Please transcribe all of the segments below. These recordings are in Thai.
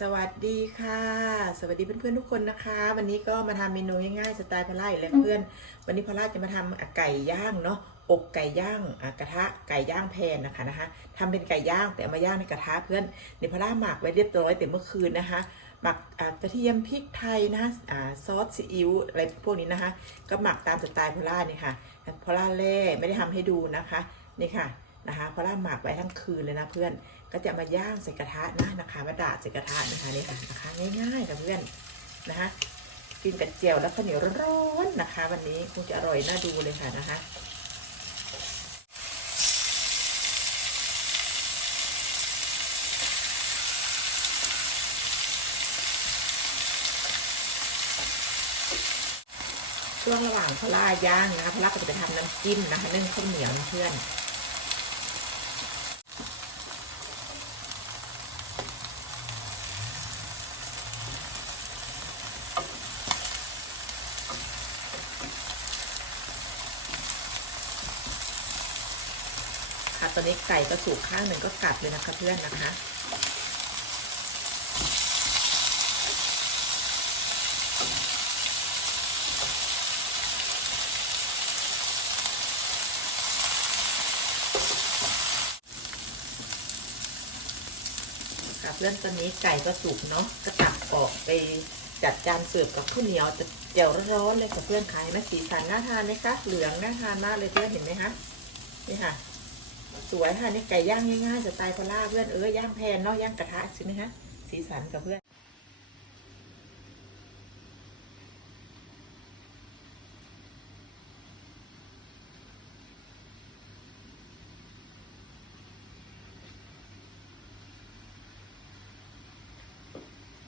สวัสดีค่ะ สวัสดีเพื่อนๆทุกคนนะคะ วันนี้ก็มาทำเมนูง่ายๆสไตล์พล่าอีกแล้วเพื่อน วันนี้พล่าจะมาทำอะไก่ย่างเนาะอกไก่ย่างอะกระทะไก่ย่างแพนนะคะนะคะทำเป็นไก่ย่างแต่เอามาย่างในกระทะเพื่อนในพล่าหมักไว้เรียบร้อยแต่เมื่อคืนนะคะหมักอะกระเทียมพริกไทยนะคะอ่าซอสซีอิ๊วอะไรพวกนี้นะคะ ก็หมักตามสไตล์พล่านี่ค่ะพล่าเล่ไม่ได้ทำให้ดูนะคะนี่ค่ะ นะคะพล่าหมักไว้ทั้งคืนเลยนะเพื่อน ก็จะมาย่างใส่กระทะนะนะคะมาดาดใส่กระทะนะคะนี่ค่ะนะคะง่ายๆกับเพื่อนนะคะกินกับเจียวแล้วข้าวเหนียวร้อนๆนะคะ วันนี้คงจะอร่อยน่าดูเลยค่ะนะคะช่วงระหว่างพลาย่างนะคะพลาก็จะไปทำน้ำจิ้มนะคะนึ่งข้าวเหนียวเพื่อน ตอนนี้ไก่ก็สุกข้างหนึ่งก็กลับเลยนะคะเพื่อนนะคะ ค่ะเพื่อนตอนนี้ไก่ก็สุกเนาะก็ตักออกไปจัดจานเสิร์ฟกับข้าวเหนียวแต่เดี๋ยวร้อนๆเลยค่ะเพื่อนขายนะสีสันน่าทานไหมคะเหลืองน่าทานมากเลยเพื่อนเห็นไหมคะนี่ค่ะ สวยค่ะนี่ไก่ย่างง่ายๆสไตล์พล่าเพื่อนเออย่างแพนเนาะย่างกระทะใช่ไหมคะสีสันกับเพื่อน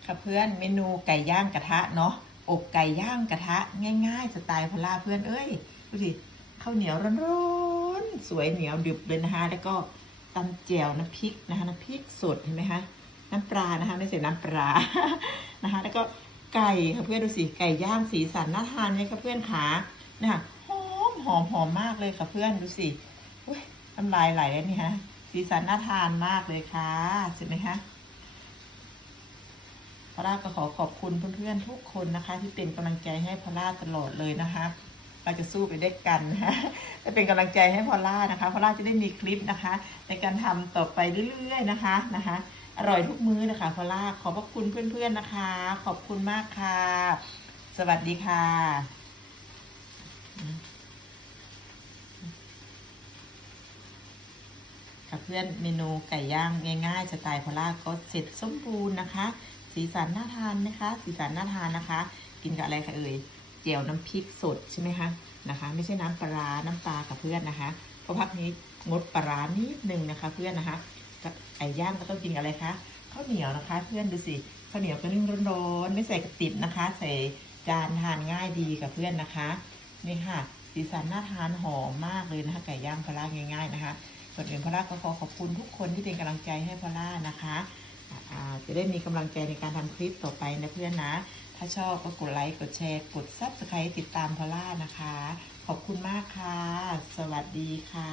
ค่ะเพื่อนเมนูไก่ย่างกระทะเนาะอกไก่ย่างกระทะ ง่ายๆ สไตล์พล่าเพื่อนเอ้ยดูสิข้าวเหนียวร้อนๆ นสวยเหนียวดึบเลยนะคะ แล้วก็ตำแจ่วน้ำพริกนะคะน้ำพริกสดเห็นไหมคะน้ำปลานะคะ ไม่ใส่น้ำปลานะคะ แล้วก็ไก่ค่ะเพื่อนดูสิไก่ย่างสีสันน่าทานไหมคะเพื่อนขานะคะหอมหอมหอมมากเลยค่ะเพื่อนดูสิอุ้ยน้ำลายไหลแล้วนี่ฮะสีสันน่าทานมากเลยค่ะเห็นไหมคะพอล่าก็ขอขอบคุณเพื่อนๆทุกคนนะคะ ที่เป็นกำลังใจให้พอล่าตลอดเลยนะคะ เราจะสู้ไปด้วยกันนะจะเป็นกำลังใจให้พอล่านะคะ พอล่าจะได้มีคลิปนะคะ ในการทำต่อไปเรื่อยๆนะคะนะคะ อร่อยทุกมื้อนะคะพอล่าขอบพระคุณเพื่อนๆนะคะ ขอบคุณมากค่ะ สวัสดีค่ะกับเพื่อนเมนูไก่ย่างง่ายๆสไตล์พอล่าก็เสร็จสมบูรณ์นะคะ สีสันน่าทานไหมคะ สีสันน่าทานนะคะ กินกับอะไรคะเอ่ย จียวน้ำพริกสดใช่ไหมคะนะคะ ไม่ใช่น้ำปลาร้าน้ำปลากับเพื่อนนะคะเพราะพักนี้งดปลานิดนึงนะคะ เพื่อนนะคะไก่ย่างก็ต้องกินอะไรคะข้าวเหนียวนะคะ เพื่อนดูสิข้าวเหนียวก็นึ่งร้อนๆไม่ใส่กระติบนะคะ ใส่จานทานง่ายดีกับเพื่อนนะคะนี่ค่ะสีสันน่าทานหอมมากเลยนะคะ ไก่ย่างพลาง่าย ๆนะคะส่วนอื่นพล่าก็ขอขอบคุณทุกคนที่เป็นกำลังใจให้พล่านะคะจะได้มีกำลังใจในการทำคลิปต่อไปนะเพื่อนนะ ถ้าชอบก็กดไลค์ กดแชร์ กดซับสไครต์ติดตามพอล่านะคะ ขอบคุณมากค่ะ สวัสดีค่ะ